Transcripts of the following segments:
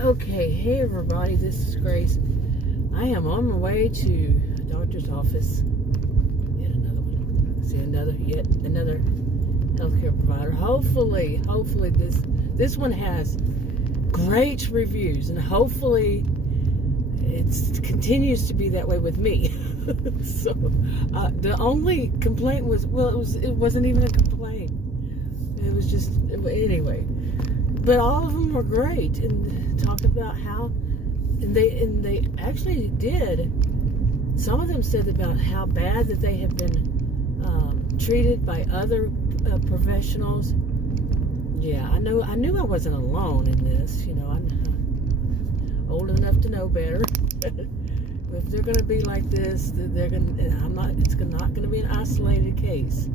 Okay, hey everybody, this is Grace. I am on my way to a doctor's office. Yet another one. See yet another healthcare provider. Hopefully this one has great reviews, and hopefully it continues to be that way with me. So the only complaint was, it wasn't even a complaint. It was just, anyway. But all of them were great, and talk about how, and they actually did. Some of them said about how bad that they have been treated by other professionals. Yeah, I knew I wasn't alone in this. You know, I'm old enough to know better. If they're going to be like this, they're going. It's not going to be an isolated case.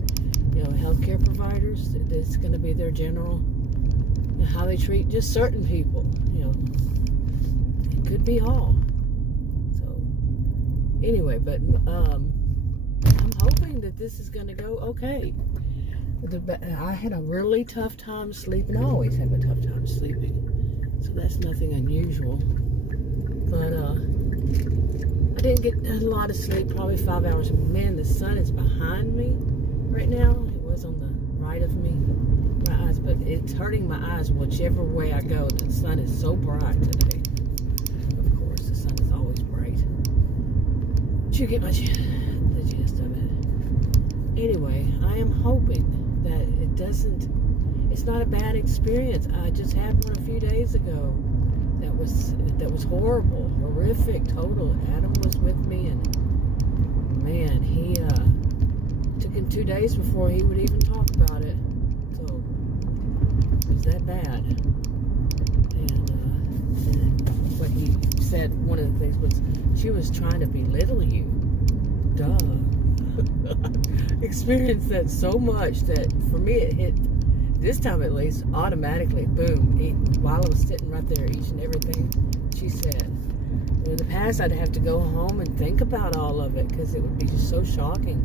You know, healthcare providers. It's going to be their general. How they treat just certain people, you know, it could be all. So anyway, but I'm hoping that this is going to go okay. I had a really tough time sleeping. I always have a tough time sleeping, so that's nothing unusual. But I didn't get a lot of sleep, probably 5 hours. Man, the sun is behind me right now. It was on the right of me. My eyes, but it's hurting my eyes whichever way I go. The sun is so bright today. Of course, the sun is always bright. But you get the gist of it. Anyway, I am hoping that it's not a bad experience. I just had one a few days ago that was horrible, horrific, total. Adam was with me, and man, he took him 2 days before he would even talk about it. It was that bad. And what he said, one of the things was, she was trying to belittle you. Duh. Experienced that so much that for me it hit, this time at least, automatically, boom, while I was sitting right there, each and everything she said. In the past, I'd have to go home and think about all of it because it would be just so shocking.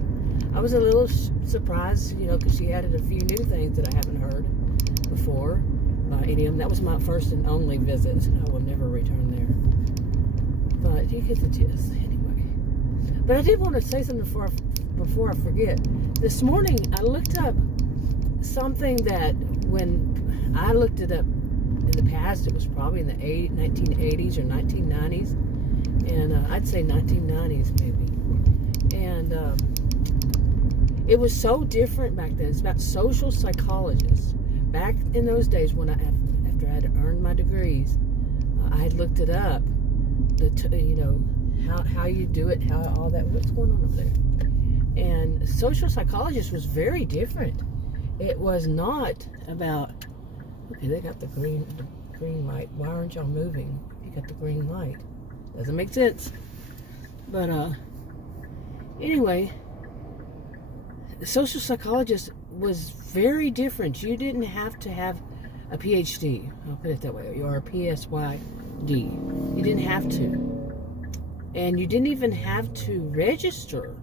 I was a little surprised, you know, because she added a few new things that I haven't heard before by any of them. That was my first and only visit. I will never return there. But you get the gist anyway. But I did want to say something before I forget. This morning I looked up something that when I looked it up in the past, it was probably in the 1980s or 1990s, and I'd say 1990s maybe. And it was so different back then. It's about social psychologists. Back in those days, when after I had earned my degrees, I had looked it up. You know how you do it, how all that. What's going on over there? And social psychologist was very different. It was not about. Okay, they got the green light. Why aren't y'all moving? You got the green light. Doesn't make sense. But anyway. The social psychologist was very different. You didn't have to have a PhD, I'll put it that way, or a PsyD. You didn't have to. And you didn't even have to register.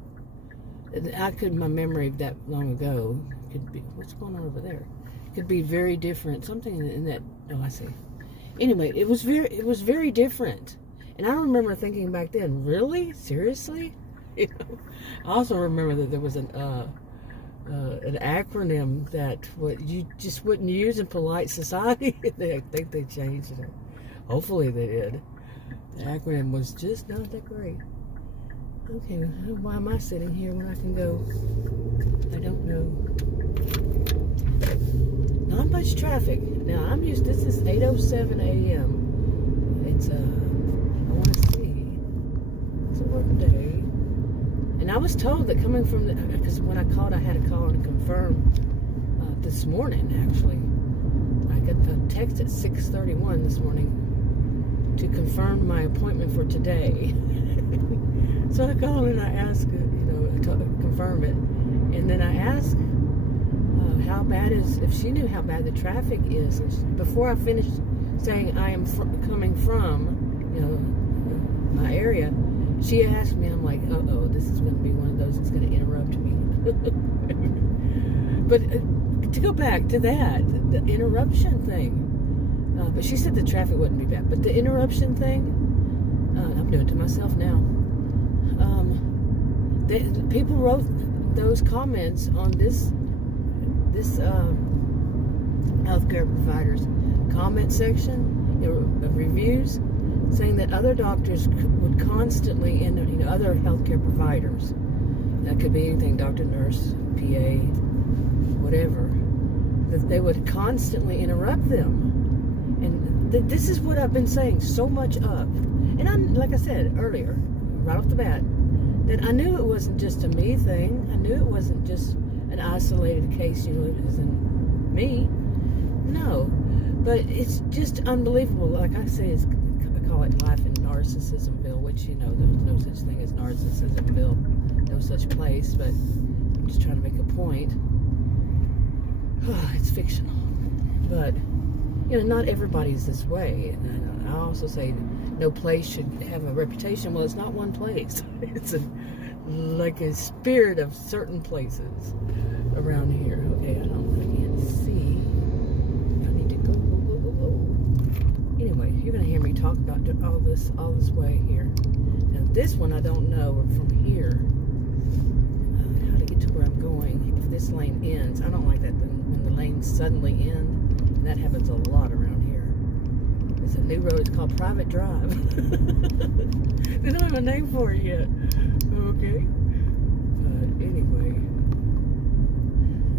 My memory of that long ago could be, what's going on over there? Could be very different. Something in that, oh, I see. Anyway, it was very different. And I remember thinking back then, really? Seriously? You know, I also remember that there was an acronym that you just wouldn't use in polite society. I think they changed it. Hopefully they did. The acronym was just not that great. Okay, why am I sitting here when I can go? I don't know. Not much traffic. Now this is 8:07 a.m. It's I want to see. It's a work day. And I was told that coming from because when I called, I had to call and confirm this morning, actually. I got a text at 6:31 this morning to confirm my appointment for today. So I called and I asked, to confirm it. And then I asked how bad if she knew how bad the traffic is. Before I finished saying I am coming from, my area, she asked me, I'm like, uh-oh, this is going to be one of those that's going to interrupt me. But to go back to that, the interruption thing, But she said the traffic wouldn't be bad. But the interruption thing, I'm doing it to myself now. People wrote those comments on this healthcare providers comment section, reviews, saying that other doctors would constantly, other healthcare providers, that could be anything, doctor, nurse, PA, whatever, that they would constantly interrupt them. And this is what I've been saying so much of. And I'm, like I said earlier, right off the bat, that I knew it wasn't just a me thing. I knew it wasn't just an isolated case, it wasn't me. No. But it's just unbelievable. Like I say, I call it life in Narcissismville, which, there's no such thing as Narcissismville. No such place, but I'm just trying to make a point. It's fictional. But, not everybody's this way. And I also say no place should have a reputation. Well, it's not one place. It's like a spirit of certain places around here. Okay, I can't see. I need to go. Anyway, you're going to hear me talk about all this way here. Now, this one I don't know from here how to get to where I'm going. If this lane ends, I don't like that when the lanes suddenly end. And that happens a lot around here. It's a new road. It's called Private Drive. They don't have a name for it yet. Okay. But anyway,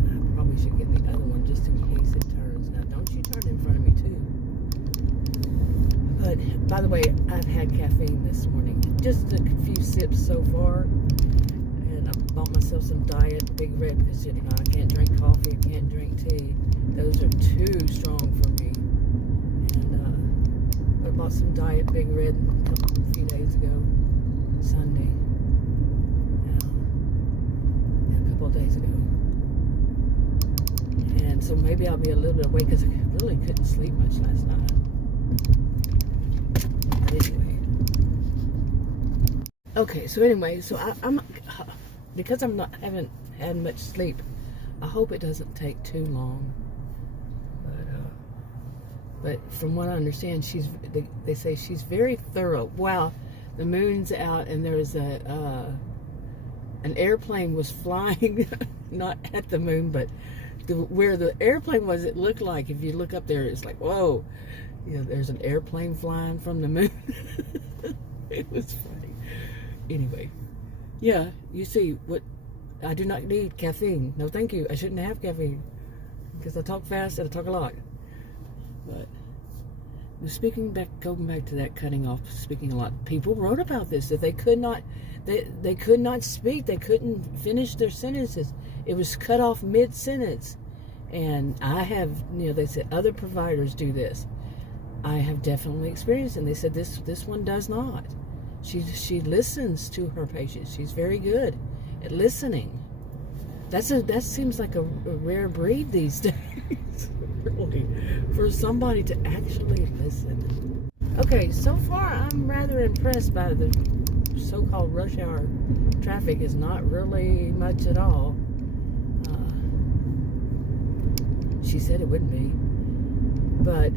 I probably should get the other one just in case it turns. Now, don't you turn in front of me, too. But, by the way, I've had caffeine this morning. Just a few sips so far. And I bought myself some Diet Big Red because, I can't drink coffee, I can't drink tea. Those are too strong for me. And I bought some Diet Big Red a few days ago, Sunday. A couple of days ago. And so maybe I'll be a little bit awake because I really couldn't sleep much last night. Anyway, so I'm because haven't had much sleep. I hope it doesn't take too long. But from what I understand, they say she's very thorough. Wow, the moon's out and there's an airplane was flying, not at the moon, but where the airplane was, it looked like, if you look up there, it's like, whoa, there's an airplane flying from the moon. It was funny. Anyway, yeah, you see, I do not need caffeine. No, thank you. I shouldn't have caffeine because I talk fast and I talk a lot. But going back to that cutting off, speaking a lot. People wrote about this, that they could not speak. They couldn't finish their sentences. It was cut off mid-sentence. And I have, they said other providers do this. I have definitely experienced it. And they said this one does not. She listens to her patients. She's very good at listening. That seems like a rare breed these days, really, for somebody to actually listen. Okay, so far I'm rather impressed by the so-called rush hour traffic. Is not really much at all. She said it wouldn't be, but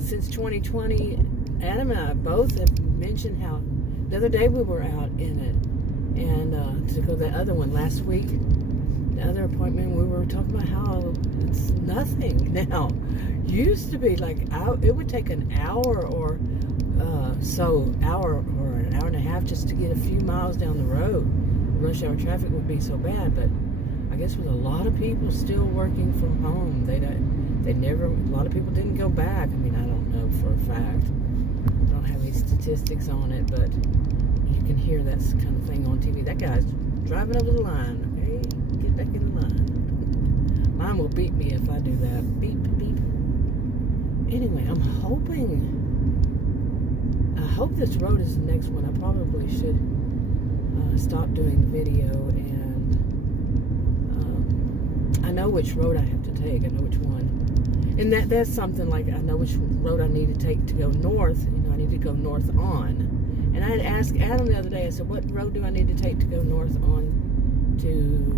since 2020, Adam and I both have mentioned how the other day we were out in it, and to go to that other one last week, the other appointment, we were talking about how it's nothing now. Used to be like it would take an hour or an hour and a half just to get a few miles down the road. Rush hour traffic would be so bad, but I guess with a lot of people still working from home, a lot of people didn't go back. I don't know for a fact. I don't have any statistics on it, but you can hear that kind of thing on TV. That guy's driving over the line. Okay, get back in the line. Mine will beat me if I do that. Beep, beep. Anyway, I hope this road is the next one. I probably should stop doing the video, and I know which road I have to take. I know which one. And that's something like, I know which road I need to take to go north. I need to go north on. And I had asked Adam the other day, I said, what road do I need to take to go north on to,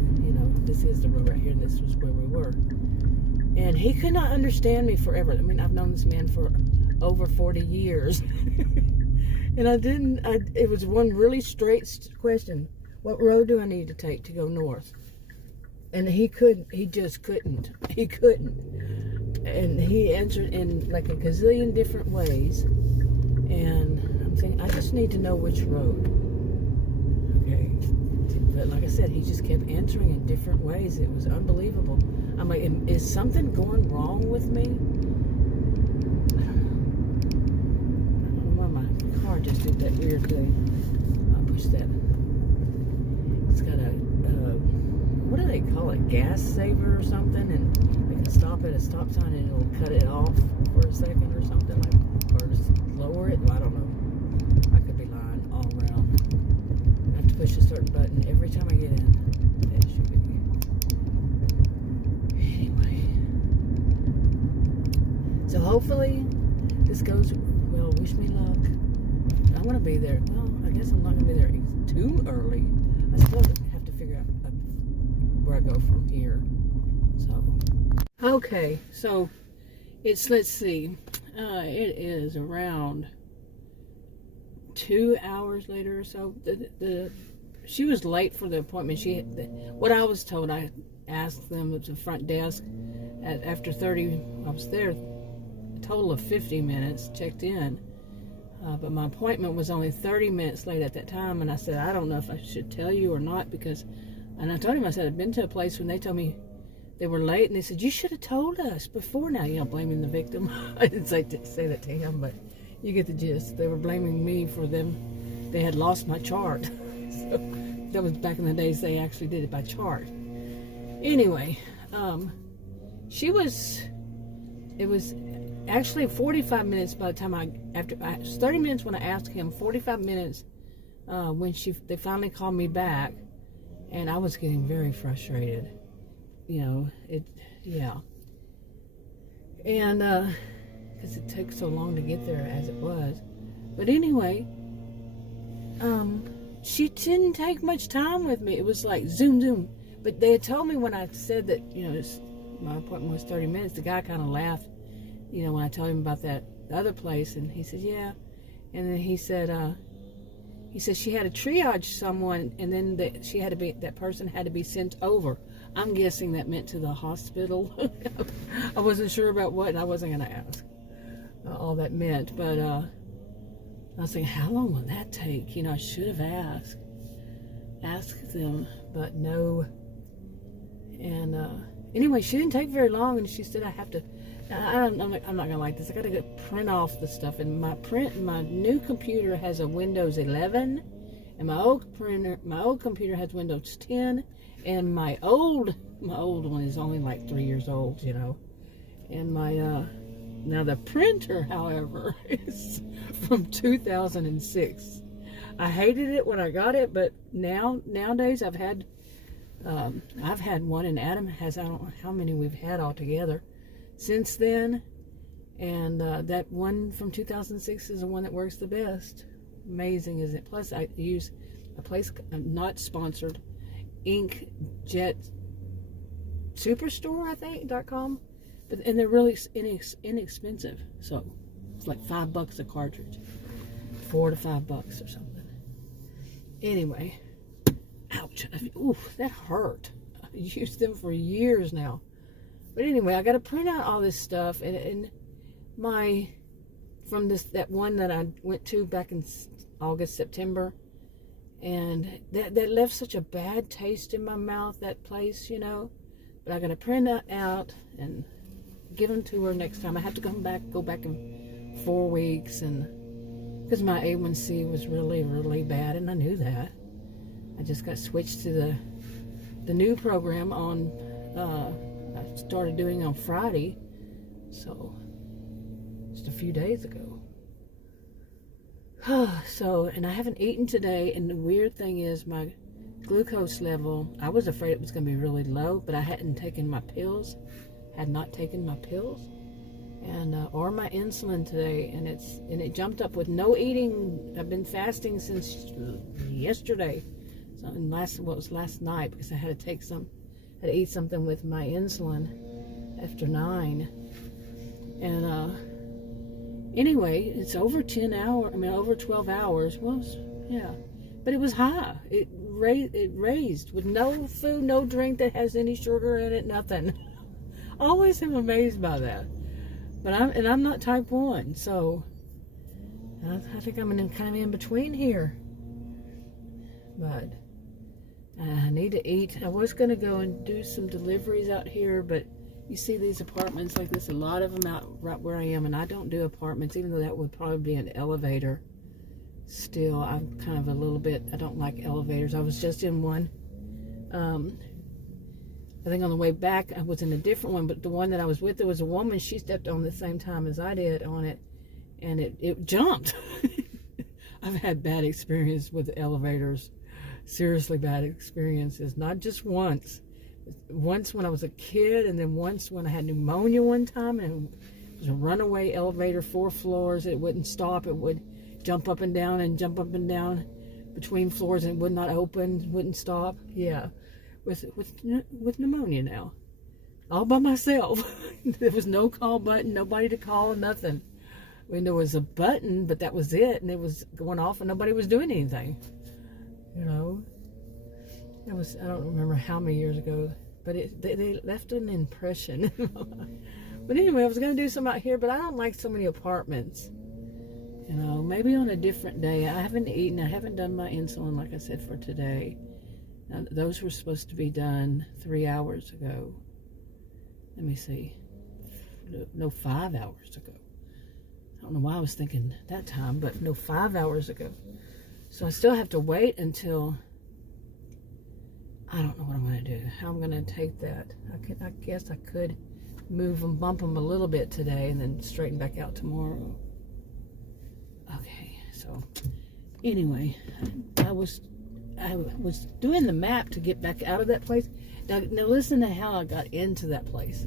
this is the road right here, and this was where we were. And he could not understand me forever. I mean, I've known this man for over 40 years. And it was one really straight question. What road do I need to take to go north? And he just couldn't. He couldn't. And he answered in like a gazillion different ways. And I'm thinking, I just need to know which road. Okay. But like I said, he just kept answering in different ways. It was unbelievable. I'm like, is something going wrong with me? I don't know. My car just did that weird thing. I'll push that. It's got a, what do they call it? Gas saver or something? And they can stop at a stop sign and it'll cut it off for a second or something like that. Or just lower it. Well, I don't know. I could be lying all around. I have to push a certain button every time I get in. That should be. Anyway. So hopefully this goes well. Wish me luck. I want to be there. Well, I guess I'm not going to be there too early. I still have to figure out where I go from here. So, okay. So, let's see. It is around 2 hours later or so. She was late for the appointment. What I was told, I asked them at the front desk after 30, I was there a total of 50 minutes, checked in. But my appointment was only 30 minutes late at that time, and I said, I don't know if I should tell you or not, and I told him, I said, I'd been to a place when they told me they were late, and they said, you should have told us before now, blaming the victim. I didn't say that to him, but you get the gist. They were blaming me for them. They had lost my chart. So that was back in the days they actually did it by chart. Anyway, it was actually 45 minutes by the time 30 minutes when I asked him, 45 minutes when they finally called me back, and I was getting very frustrated. And because it took so long to get there as it was. But anyway, she didn't take much time with me. It was like zoom, zoom. But they had told me when I said that, my appointment was 30 minutes, the guy kind of laughed, when I told him about the other place, and he said, yeah. And then he said she had to triage someone, and then that person had to be sent over. I'm guessing that meant to the hospital. I wasn't sure about what, and I wasn't going to ask all that meant, but I was thinking, how long will that take? I should have asked them, but no. And anyway, she didn't take very long, and she said, I'm not gonna like this. I gotta go print off the stuff, and my new computer has a Windows 11, and my old computer has Windows 10, and my old one is only like 3 years old, and my now the printer, however, is from 2006. I hated it when I got it, but nowadays I've had one, and Adam has, I don't know how many we've had altogether since then, and that one from 2006 is the one that works the best. Amazing, isn't it? Plus, I use a place, not sponsored, Inkjet Superstore, I think, .com, and they're really inexpensive. So it's like $5 a cartridge, $4 to $5 or something. Anyway, ouch! Ooh, that hurt. I've used them for years now. But anyway, I got to print out all this stuff, and that one that I went to back in August, September, and that left such a bad taste in my mouth, that place, But I got to print that out and give them to her next time. I have to go back in 4 weeks, and because my A1C was really, really bad, and I knew that. I just got switched to the new program on. I started doing on Friday, so just a few days ago. So, and I haven't eaten today, and the weird thing is my glucose level, I was afraid it was going to be really low, but I hadn't taken my pills, and or my insulin today, and it jumped up with no eating. I've been fasting since yesterday, so last night, because I had to eat something with my insulin, after 9. And anyway, it's over 10 hours. I mean, over 12 hours. Well, yeah, but it was high. It raised with no food, no drink that has any sugar in it, nothing. I always am amazed by that. But I'm not type 1, so I think I'm kind of in between here. But I need to eat. I was going to go and do some deliveries out here, but you see these apartments like this, a lot of them out right where I am, and I don't do apartments, even though that would probably be an elevator. Still, I'm kind of a little bit, I don't like elevators. I was just in one. I think on the way back, I was in a different one, but the one that I was with, there was a woman, she stepped on the same time as I did on it, and it jumped. I've had bad experience with elevators, seriously bad experiences, not just once. Once when I was a kid, and then once when I had pneumonia one time, and it was a runaway elevator, 4 floors. It wouldn't stop. It would jump up and down and jump up and down between floors, and it would not open, wouldn't stop. Yeah, with pneumonia now, all by myself. There was no call button, nobody to call, nothing. I mean, there was a button, but that was it, and it was going off, and nobody was doing anything. You know, it was, I don't remember how many years ago, but they left an impression. But anyway, I was going to do some out here, but I don't like so many apartments. You know, maybe on a different day. I haven't eaten. I haven't done my insulin, like I said, for today. Now, those were supposed to be done 3 hours ago. Let me see. No, 5 hours ago. I don't know why I was thinking that time, but no, 5 hours ago. So I still have to wait until, I don't know what I'm going to do, how I'm going to take that. I guess I could move them, bump them a little bit today, and then straighten back out tomorrow. Okay, so anyway, I was doing the map to get back out of that place. Now listen to how I got into that place.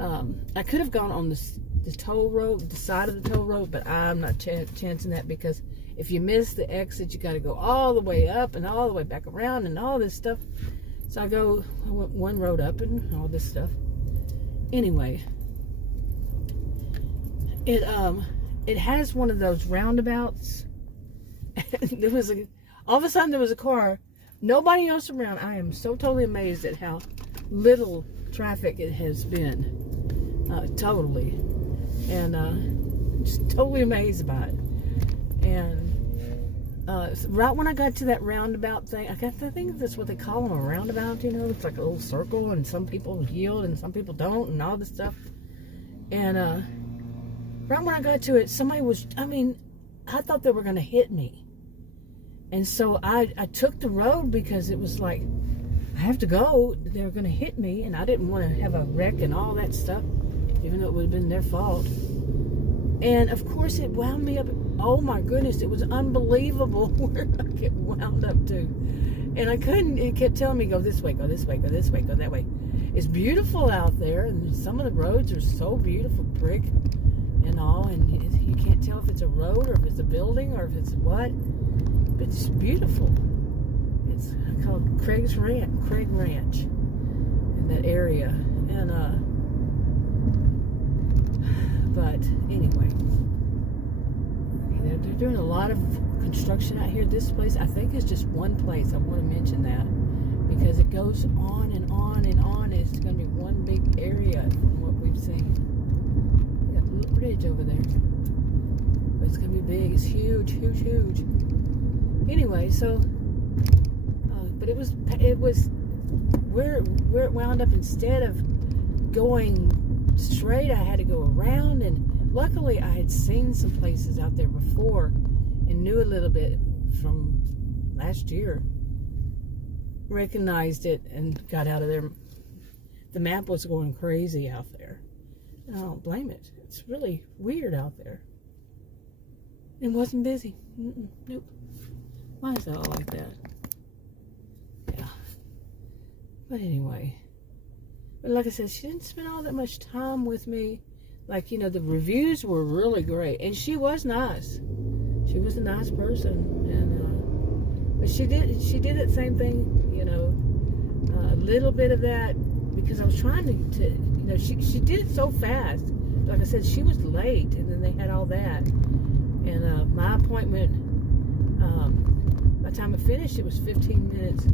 I could have gone on the toll road, the side of the toll road, but I'm not chancing that, because if you miss the exit, you got to go all the way up and all the way back around and all this stuff. So I went one road up and all this stuff. Anyway, it has one of those roundabouts. All of a sudden there was a car, nobody else around. I am so totally amazed at how little traffic it has been. Totally. And just totally amazed by it. And right when I got to that roundabout thing, I think that's what they call them, a roundabout, you know, it's like a little circle, and some people yield and some people don't, and all this stuff. And right when I got to it, somebody was, I thought they were going to hit me. And so I took the road, because it was like, I have to go, they were going to hit me, and I didn't want to have a wreck and all that stuff, even though it would have been their fault. And of course it wound me up. Oh my goodness, it was unbelievable where I get wound up to. And I couldn't, it kept telling me, go this way, go this way, go this way, go that way. It's beautiful out there, and some of the roads are so beautiful, brick and all, and you can't tell if it's a road or if it's a building or if it's what, but it's beautiful. It's called Craig Ranch in that area. And but anyway, they're doing a lot of construction out here. This place, I think, is just one place. I want to mention that, because it goes on and on and on. It's going to be one big area from what we've seen. We got a little bridge over there, but it's going to be big. It's huge, huge, huge. Anyway, so but it was where it wound up. Instead of going straight, I had to go around, and luckily I had seen some places out there before and knew a little bit from last year, recognized it, and got out of there. The map was going crazy out there, and I don't blame it. It's really weird out there. It wasn't busy. Nope. Why is that all like that? Yeah. But anyway, but like I said, she didn't spend all that much time with me. Like, you know, the reviews were really great, and she was nice. She was a nice person, and but she did that same thing, you know, a little bit of that, because I was trying to she did it so fast. Like I said, she was late, and then they had all that. And my appointment, by the time I finished, it was 15 minutes,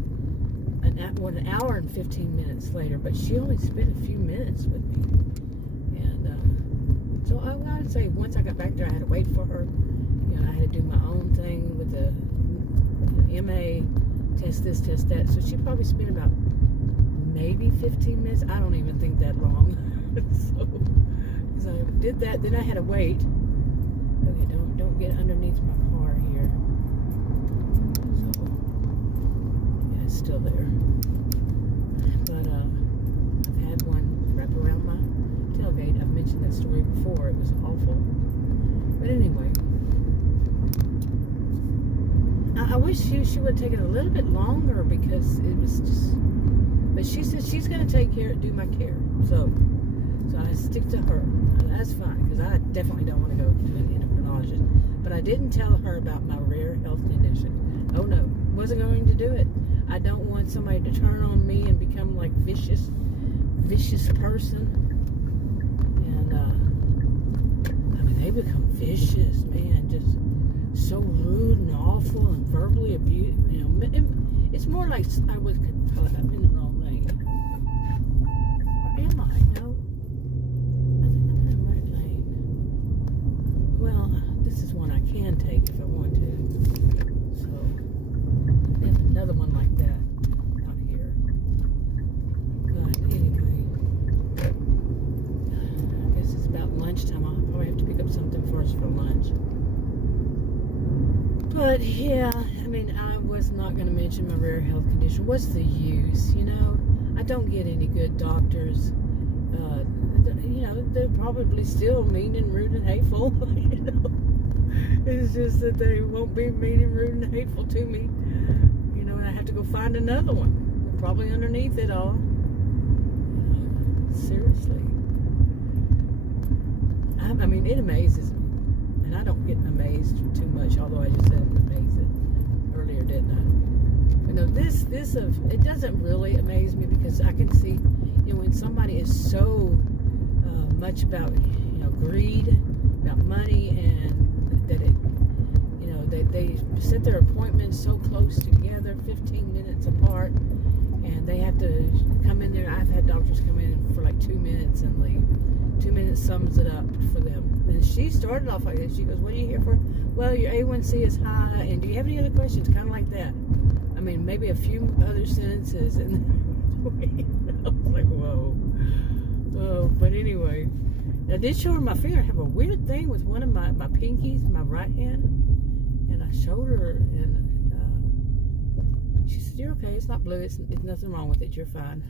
an hour and 15 minutes later. But she only spent a few minutes with me. And so I'd say once I got back there, I had to wait for her. I had to do my own thing with the MA, test this, test that. So she probably spent about maybe 15 minutes. I don't even think that long. So I did that, then I had to wait. Okay, don't get underneath my car here. So yeah, it's still there. But I've had one wrap around my tailgate. I've mentioned that story before. It was awful. But anyway, I wish she would have taken a little bit longer, because it was just. But she said she's going to do my care. So I stick to her. That's fine, because I definitely don't want to go to an endocrinologist. But I didn't tell her about my rare health condition. Oh no, wasn't going to do it. I don't want somebody to turn on me and become like vicious person. And I mean, they become vicious, man. Just so rude and awful and verbally abused. It's more like I was. I'm in the wrong lane. Or am I? No. I think I'm in the right lane. Well, this is one I can take if I want to. So, there's another one like that out here. But anyway, I guess it's about lunchtime. I'll probably have to pick up something for us for lunch. But yeah, I mean, I was not going to mention my rare health condition. What's the use? I don't get any good doctors. They're probably still mean and rude and hateful. It's just that they won't be mean and rude and hateful to me. And I have to go find another one. Probably underneath it all. Seriously. I mean, it amazes me. And I don't get amazed too much, although I just said amazed earlier, didn't I? It doesn't really amaze me, because I can see, when somebody is so much about, greed, about money, and that they set their appointments so close together, 15 minutes apart, and they have to come in there. I've had doctors come in for like 2 minutes and leave. 2 minutes sums it up for them. And she started off like this. She goes, "What are you here for?" "Well, your A1C is high, and do you have any other questions?" Kind of like that. I mean, maybe a few other sentences, and I was like, whoa. Oh, but anyway, I did show her my finger. I have a weird thing with one of my pinkies, my right hand, and I showed her, and she said, "You're okay. It's not blue. It's nothing wrong with it. You're fine."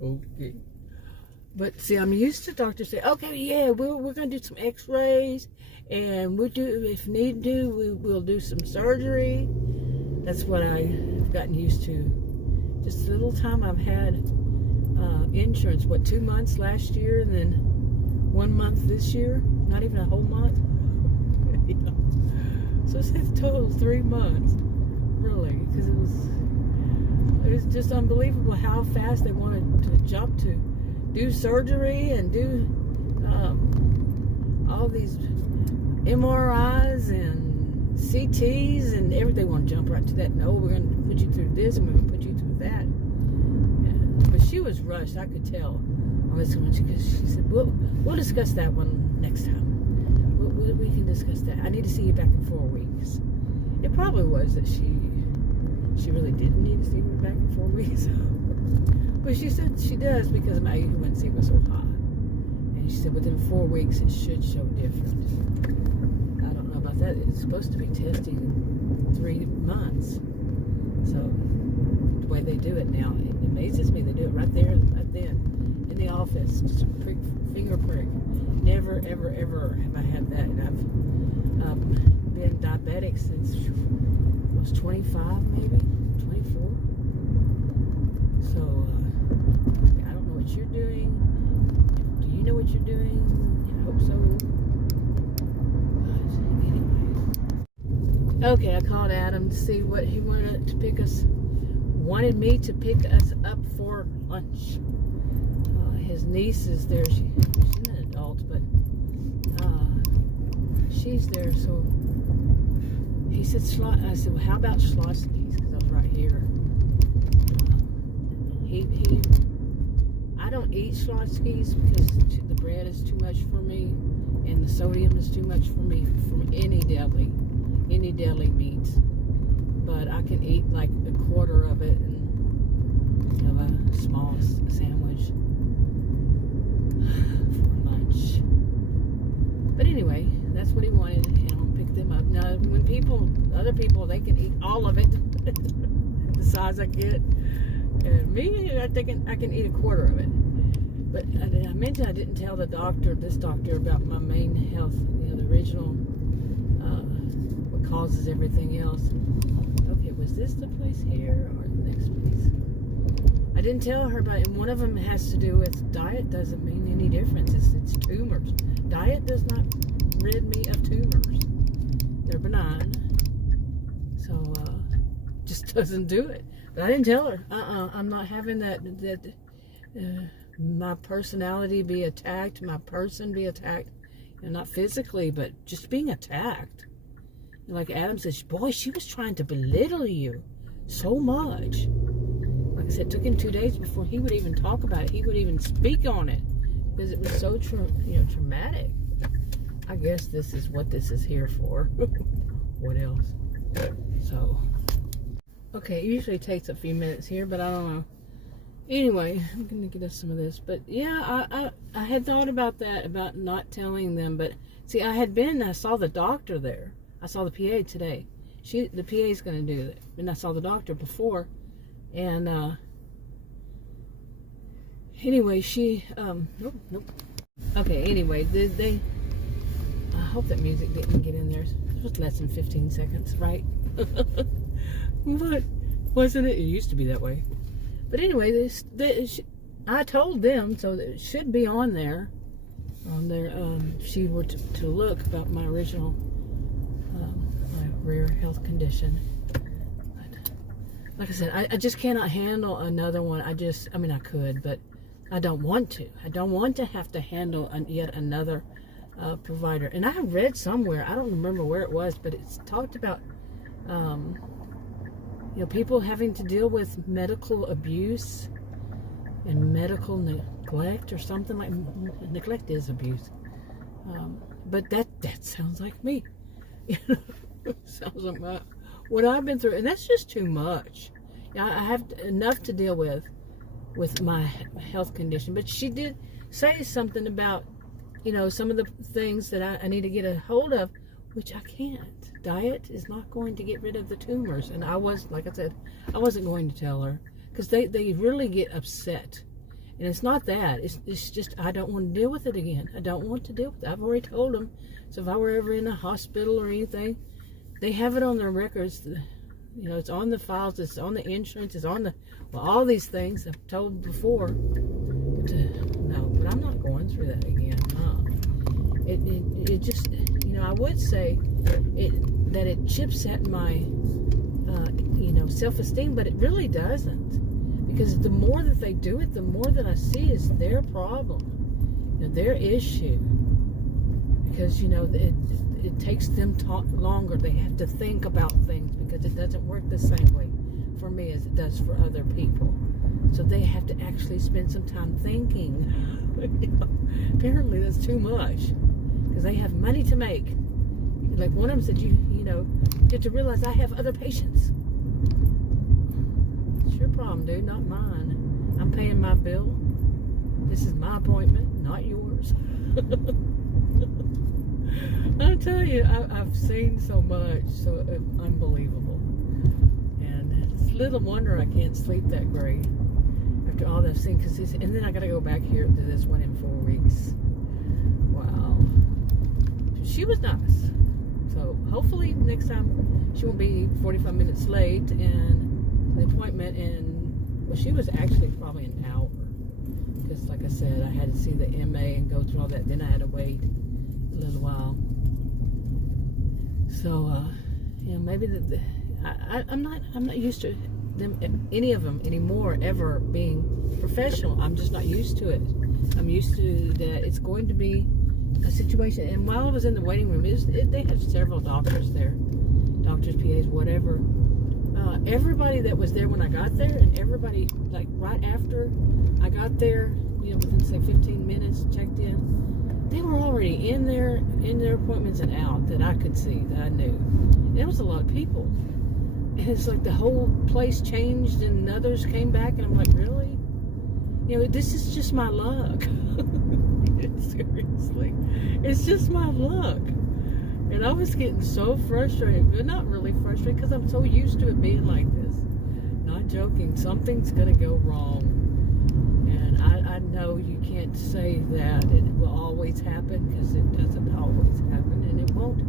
Okay. But see, I'm used to doctors say, "Okay, yeah, we're going to do some X-rays, and we'll do, if need to, we'll do some surgery." That's what I've gotten used to. Just the little time I've had insurance. 2 months last year, and then 1 month this year. Not even a whole month. So it's total 3 months, really, because it was just unbelievable how fast they wanted to jump to do surgery and do all these MRIs and CTs and everything. They want to jump right to that. No, we're going to put you through this, and we're going to put you through that. But she was rushed. I could tell on this one, because she said, "We'll discuss that one next time. We can discuss that. I need to see you back in 4 weeks." It probably was that she really didn't need to see me back in 4 weeks. But she said she does, because my A1C was so high. And she said within 4 weeks it should show different. I don't know about that. It's supposed to be testing in 3 months. So the way they do it now, it amazes me. They do it right there, right then, in the office. Just prick, finger prick. Never, ever, ever have I had that. And I've been diabetic since I was 25, maybe 24. So I don't know what you're doing. Do you know what you're doing? I hope so. But anyway. Okay, I called Adam to see what he wanted me to pick us up for lunch. his niece is there. She's an adult, but she's there. So he said, I said, well, how about Schlotzsky's? Because I was right here. I don't eat Schlotzsky's because the bread is too much for me, and the sodium is too much for me from any deli meats. But I can eat like a quarter of it and have a small sandwich for lunch. But anyway, that's what he wanted, and I'll pick them up. Now, when other people, they can eat all of it, the size I get. And me, I think I can eat a quarter of it. But I mentioned I didn't tell this doctor, about my main health, the original, what causes everything else. Okay, was this the place here or the next place? I didn't tell her, but one of them has to do with diet. Doesn't mean any difference. It's tumors. Diet does not rid me of tumors. They're benign. So, just doesn't do it. But I didn't tell her. I'm not having that my personality be attacked, my person be attacked, and not physically, but just being attacked. Like Adam says, boy, she was trying to belittle you so much. Like I said, it took him 2 days before he would even talk about it. He would even speak on it because it was so traumatic. I guess this is what this is here for. What else? So, okay, it usually takes a few minutes here, but I don't know. Anyway, I'm going to get us some of this. But yeah, I had thought about that, about not telling them. But see, I saw the doctor there. I saw the PA today. The PA is going to do it. And I saw the doctor before. And anyway, nope. Okay, anyway, I hope that music didn't get in there. It was less than 15 seconds, right? But wasn't it? It used to be that way. But anyway, I told them, so it should be on there. If she were to look about my original, my rare health condition. But like I said, I just cannot handle another one. I could, but I don't want to. I don't want to have to handle yet another provider. And I read somewhere, I don't remember where it was, but it's talked about people having to deal with medical abuse and medical neglect or something like. Neglect is abuse, but that sounds like me. Sounds like what I've been through, and that's just too much. I have enough to deal with my health condition. But she did say something about some of the things that I need to get a hold of, which I can't. Diet is not going to get rid of the tumors. And like I said, I wasn't going to tell her because they really get upset. And it's not that. It's just I don't want to deal with it again. I don't want to deal with it. I've already told them. So if I were ever in a hospital or anything, they have it on their records. It's on the files. It's on the insurance. It's on all these things I've told before. But I'm not going through that again. It just, I would say that it chips at my, self-esteem, but it really doesn't. Because the more that they do it, the more that I see is their problem, their issue. Because, it takes them longer. They have to think about things because it doesn't work the same way for me as it does for other people. So they have to actually spend some time thinking. Apparently that's too much because they have money to make. Like one of them said, you have to realize I have other patients. It's your problem, dude, not mine. I'm paying my bill. This is my appointment, not yours. I tell you, I've seen so much, so unbelievable. And it's little wonder I can't sleep that great after all that I've seen. And then I got to go back here to this one in 4 weeks. Wow. She was nice. So hopefully next time she won't be 45 minutes late and the appointment. And she was actually probably an hour. Because like I said, I had to see the MA and go through all that. Then I had to wait a little while. So, maybe I'm not used to them, any of them anymore, ever being professional. I'm just not used to it. I'm used to that it's going to be a situation. And while I was in the waiting room, they had several doctors there, doctors, PAs, whatever. Everybody that was there when I got there, and everybody like right after I got there, within say 15 minutes, checked in, they were already in their appointments and out that I could see, that I knew. And it was a lot of people. And it's like the whole place changed and others came back, and I'm like, really? This is just my luck. Seriously. It's just my luck. And I was getting so frustrated, but not really frustrated because I'm so used to it being like this. Not joking. Something's going to go wrong. And I know you can't say that it will always happen, because it doesn't always happen, and it won't.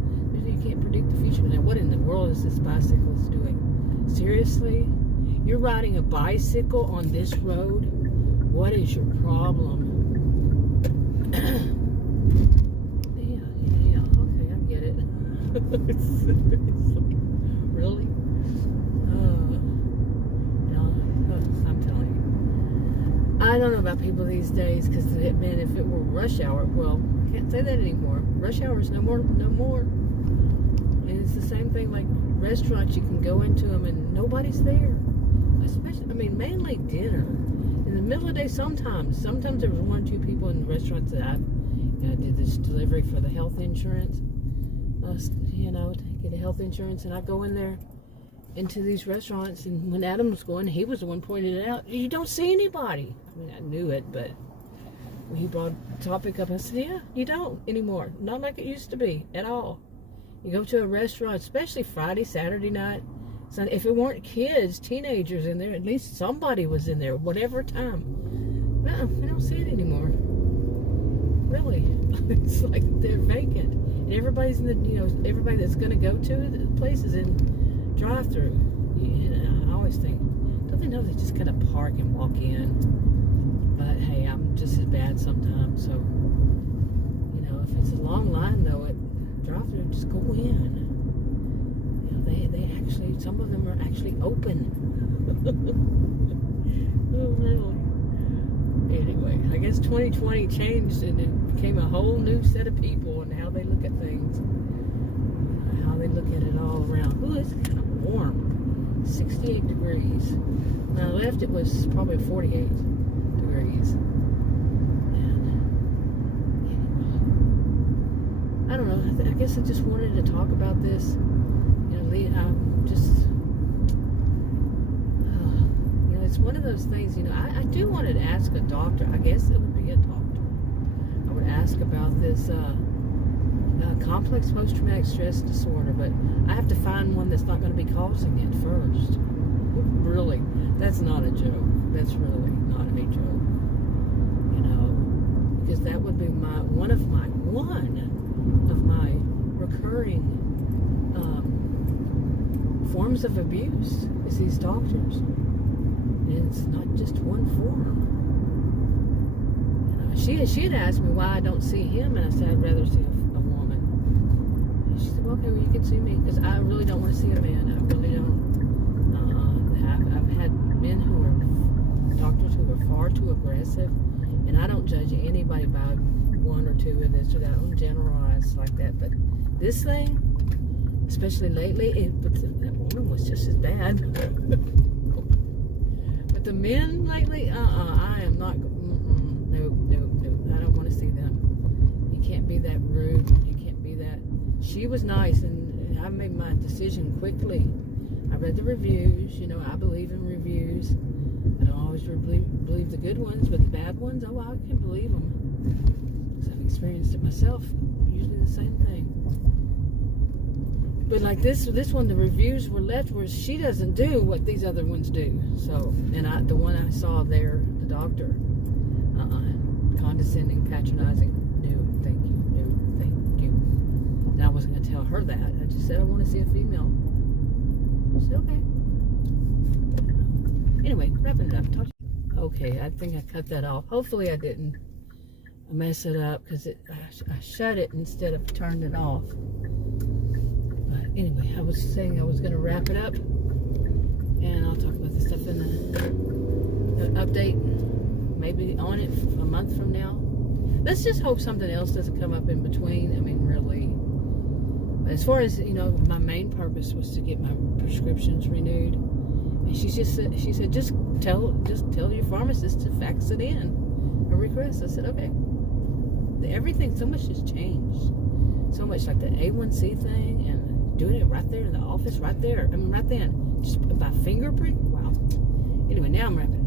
You can't predict the future. Now, what in the world is this bicyclist doing? Seriously? You're riding a bicycle on this road? What is your problem? Yeah, okay, I get it. Seriously? Really? No, I'm telling you. I don't know about people these days, because, man, if it were rush hour, well, I can't say that anymore. Rush hour is no more. And it's the same thing like restaurants. You can go into them and nobody's there. Especially, mainly dinner. In the middle of the day, sometimes there was 1 or 2 people in the restaurants that I did this delivery for the health insurance. Get a health insurance, and I go in there into these restaurants, and when Adam was going, he was the one pointing it out. You don't see anybody. I knew it, but when he brought the topic up, I said, yeah, you don't anymore. Not like it used to be at all. You go to a restaurant, especially Friday, Saturday night, Sunday, if it weren't kids, teenagers in there, at least somebody was in there, whatever time. No, we don't see it anymore. Really. It's like they're vacant. And everybody's in the, everybody that's going to go to the place is in drive-through. I always think, don't they know they just kind of park and walk in? But hey, I'm just as bad sometimes. So, if it's a long line though at drive-through, just go in. They actually, some of them are actually open. Oh, really? Anyway, I guess 2020 changed, and it became a whole new set of people and how they look at things, how they look at it all around. Ooh, it's kind of warm. 68 degrees. When I left, it was probably 48 degrees. I don't know. I guess I just wanted to talk about this. It's one of those things, I do want to ask a doctor. I guess it would be a doctor. I would ask about this complex post-traumatic stress disorder, but I have to find one that's not going to be causing it first. Really, that's not a joke. That's really not a joke. Because that would be one of my recurring forms of abuse is these doctors. And it's not just one form. She had asked me why I don't see him, and I said I'd rather see a woman. And she said, well, okay, you can see me, because I really don't want to see a man. I really don't. I've had men doctors who are far too aggressive, and I don't judge anybody by 1 or 2 of this or that. I don't generalize like that, but this thing, especially lately, that woman was just as bad. But the men lately, I am not, no, I don't want to see them. You can't be that rude. You can't be that. She was nice, and I made my decision quickly. I read the reviews. I believe in reviews. I don't always believe the good ones, but the bad ones, I can believe them. Because I've experienced it myself. Usually the same thing. But like this one, the reviews were left where she doesn't do what these other ones do. So, and the one I saw there, the doctor, condescending, patronizing, no, thank you, no, thank you. And I wasn't going to tell her that. I just said I want to see a female. She said, okay. Anyway, wrapping it up. Okay, I think I cut that off. Hopefully I didn't mess it up, because I shut it instead of turned it off. Anyway, I was saying I was going to wrap it up, and I'll talk about the stuff in the update maybe on it a month from now. Let's just hope something else doesn't come up in between. I mean, really. But as far as, my main purpose was to get my prescriptions renewed. And she said, just tell your pharmacist to fax it in, a request. I said, okay. Everything, so much has changed. So much, like the A1C thing and doing it right there in the office, right there. I mean, right then. Just by fingerprint. Wow. Anyway, now I'm wrapping